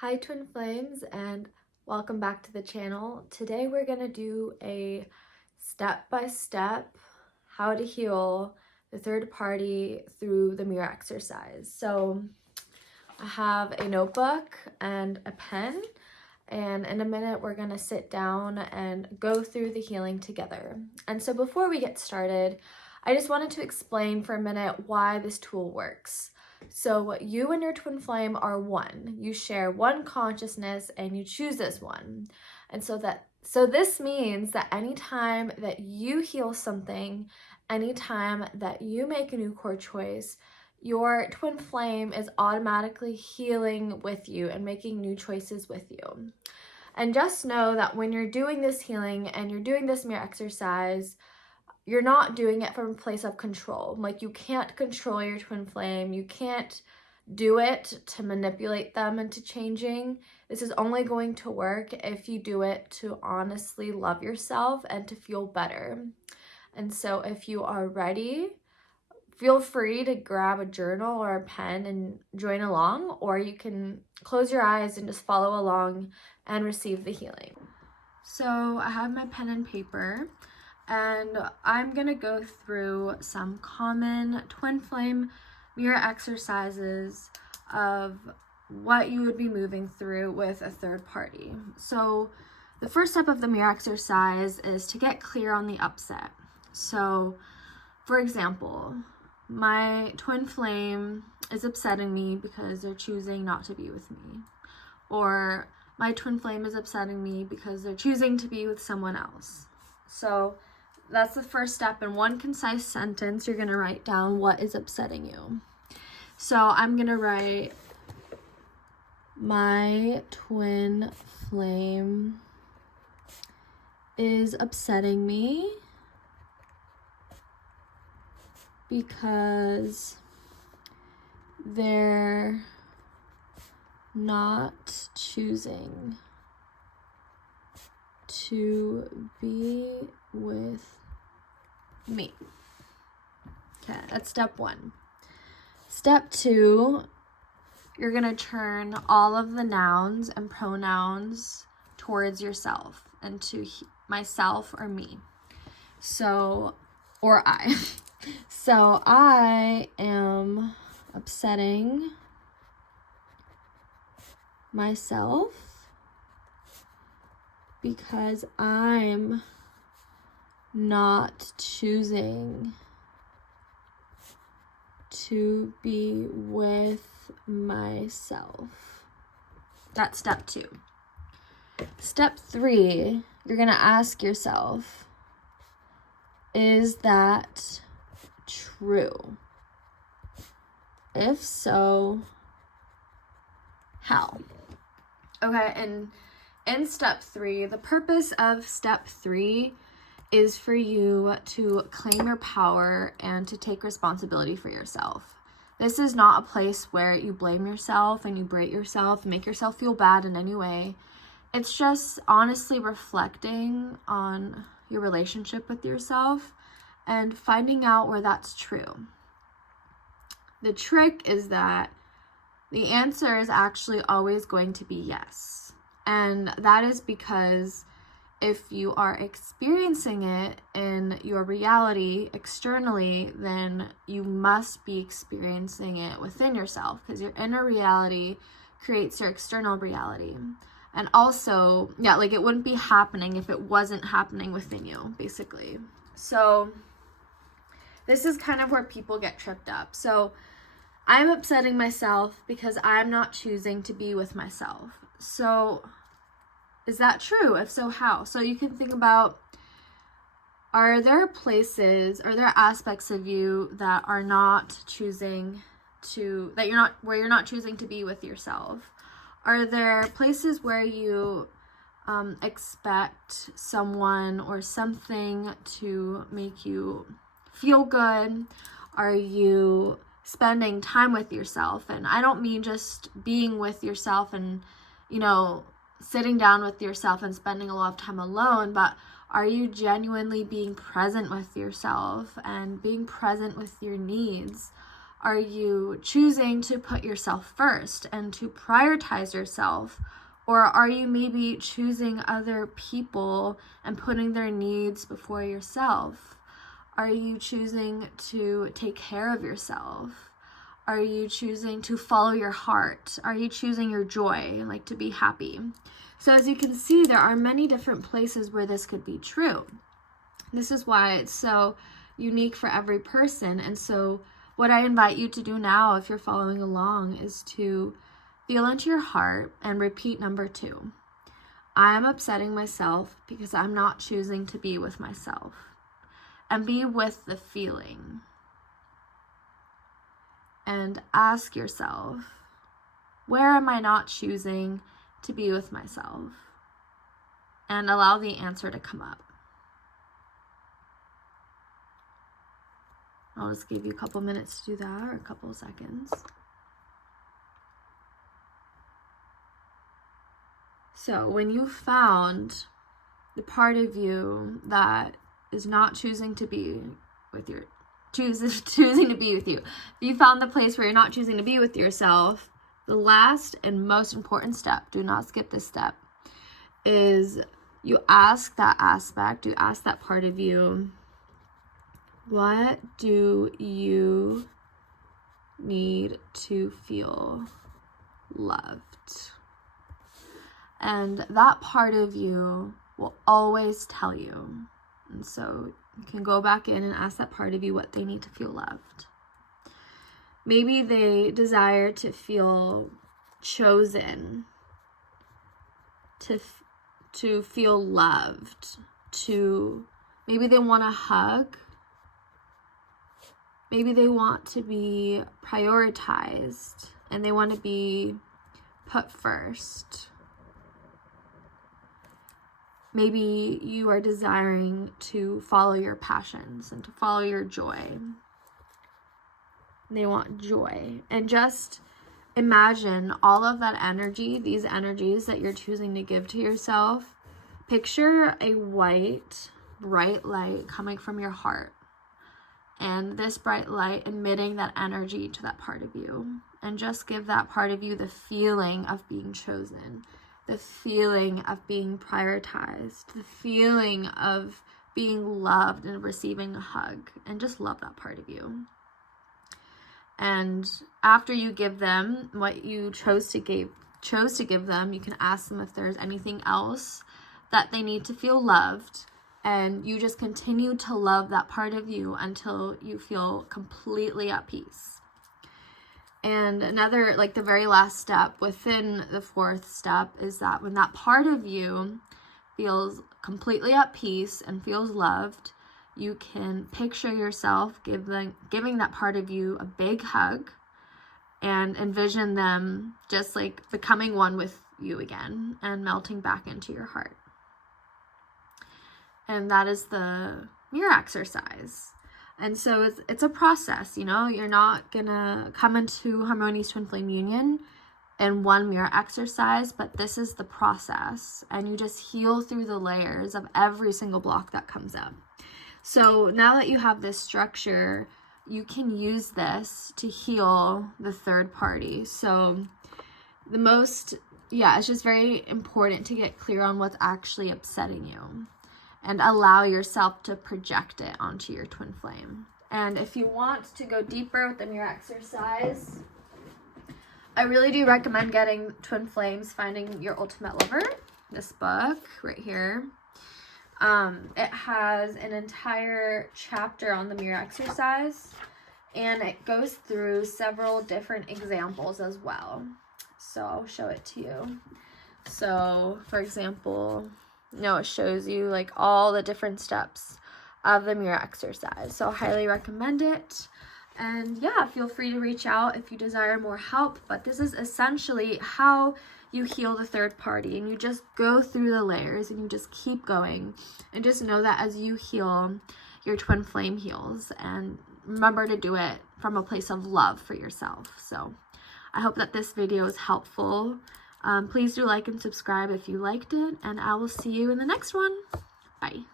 Hi Twin Flames, and welcome back to the channel. Today we're going to do a step-by-step how to heal the third party through the mirror exercise. So I have a notebook and a pen, and in a minute we're going to sit down and go through the healing together. And so before we get started, I just wanted to explain for a minute why this tool works. So you and your twin flame are one. You share one consciousness and you choose this one. And so this means that anytime that you heal something, anytime that you make a new core choice, your twin flame is automatically healing with you and making new choices with you. And just know that when you're doing this healing and you're doing this mirror exercise, you're not doing it from a place of control. Like, you can't control your twin flame. You can't do it to manipulate them into changing. This is only going to work if you do it to honestly love yourself and to feel better. And so if you are ready, feel free to grab a journal or a pen and join along, or you can close your eyes and just follow along and receive the healing. So I have my pen and paper, and I'm gonna go through some common twin flame mirror exercises of what you would be moving through with a third party. So the first step of the mirror exercise is to get clear on the upset. So for example, my twin flame is upsetting me because they're choosing not to be with me. Or my twin flame is upsetting me because they're choosing to be with someone else. So that's the first step. In one concise sentence, you're going to write down what is upsetting you. So I'm going to write, my twin flame is upsetting me because they're not choosing to be with me. Okay, that's step one. Step two, you're gonna turn all of the nouns and pronouns towards yourself and to myself or me. So, or I. So I am upsetting myself because I'm not choosing to be with myself. That's step two. Step three, you're gonna ask yourself, is that true? If so, how? Okay, and in step three, the purpose of step three is for you to claim your power and to take responsibility for yourself. This is not a place where you blame yourself and you berate yourself and make yourself feel bad in any way. It's just honestly reflecting on your relationship with yourself and finding out where that's true. The trick is that the answer is actually always going to be yes. And that is because if you are experiencing it in your reality externally, then you must be experiencing it within yourself, because your inner reality creates your external reality. And also, like, it wouldn't be happening if it wasn't happening within you, basically. So this is kind of where people get tripped up. So I'm upsetting myself because I'm not choosing to be with myself. So is that true? If so, how? So you can think about, are there places, are there aspects of you that are not choosing to, where you're not choosing to be with yourself? Are there places where you expect someone or something to make you feel good? Are you spending time with yourself? And I don't mean just being with yourself and, sitting down with yourself and spending a lot of time alone, but are you genuinely being present with yourself and being present with your needs? Are you choosing to put yourself first and to prioritize yourself? Or are you maybe choosing other people and putting their needs before yourself? Are you choosing to take care of yourself? Are you choosing to follow your heart? Are you choosing your joy, like to be happy? So as you can see, there are many different places where this could be true. This is why it's so unique for every person. And so what I invite you to do now, if you're following along, is to feel into your heart and repeat number 2. I am upsetting myself because I'm not choosing to be with myself. And be with the feeling. And ask yourself, where am I not choosing to be with myself? And allow the answer to come up. I'll just give you a couple minutes to do that, or a couple seconds. So when you found the part of you that is not choosing to be with your, choosing to be with you, if you found the place where you're not choosing to be with yourself, the last and most important step, do not skip this step, is you ask that aspect, you ask that part of you, what do you need to feel loved? And that part of you will always tell you. And so you can go back in and ask that part of you what they need to feel loved. Maybe they desire to feel chosen, to feel loved, maybe they want a hug. Maybe they want to be prioritized and they want to be put first. Maybe you are desiring to follow your passions and to follow your joy. They want joy. And just imagine all of that energy, these energies that you're choosing to give to yourself. Picture a white, bright light coming from your heart. And this bright light emitting that energy to that part of you. And just give that part of you the feeling of being chosen. The feeling of being prioritized. The feeling of being loved and receiving a hug. And just love that part of you. And after you give them what you chose to give them, you can ask them if there's anything else that they need to feel loved. And you just continue to love that part of you until you feel completely at peace. And another, like the very last step within the 4th step, is that when that part of you feels completely at peace and feels loved, you can picture yourself giving that part of you a big hug and envision them just like becoming one with you again and melting back into your heart. And that is the mirror exercise. And so it's a process, you know, you're not gonna come into harmonious twin flame union in one mirror exercise, but this is the process. And you just heal through the layers of every single block that comes up. So now that you have this structure, you can use this to heal the third party. So it's just very important to get clear on what's actually upsetting you. And allow yourself to project it onto your twin flame. And if you want to go deeper with the mirror exercise, I really do recommend getting Twin Flames, Finding Your Ultimate Lover, this book right here. It has an entire chapter on the mirror exercise, and it goes through several different examples as well. So I'll show it to you. So, for example, it shows you like all the different steps of the mirror exercise. So I highly recommend it. And yeah, feel free to reach out if you desire more help. But this is essentially how you heal the third party. And you just go through the layers and you just keep going. And just know that as you heal, your twin flame heals. And remember to do it from a place of love for yourself. So I hope that this video is helpful. Please do like and subscribe if you liked it, and I will see you in the next one. Bye.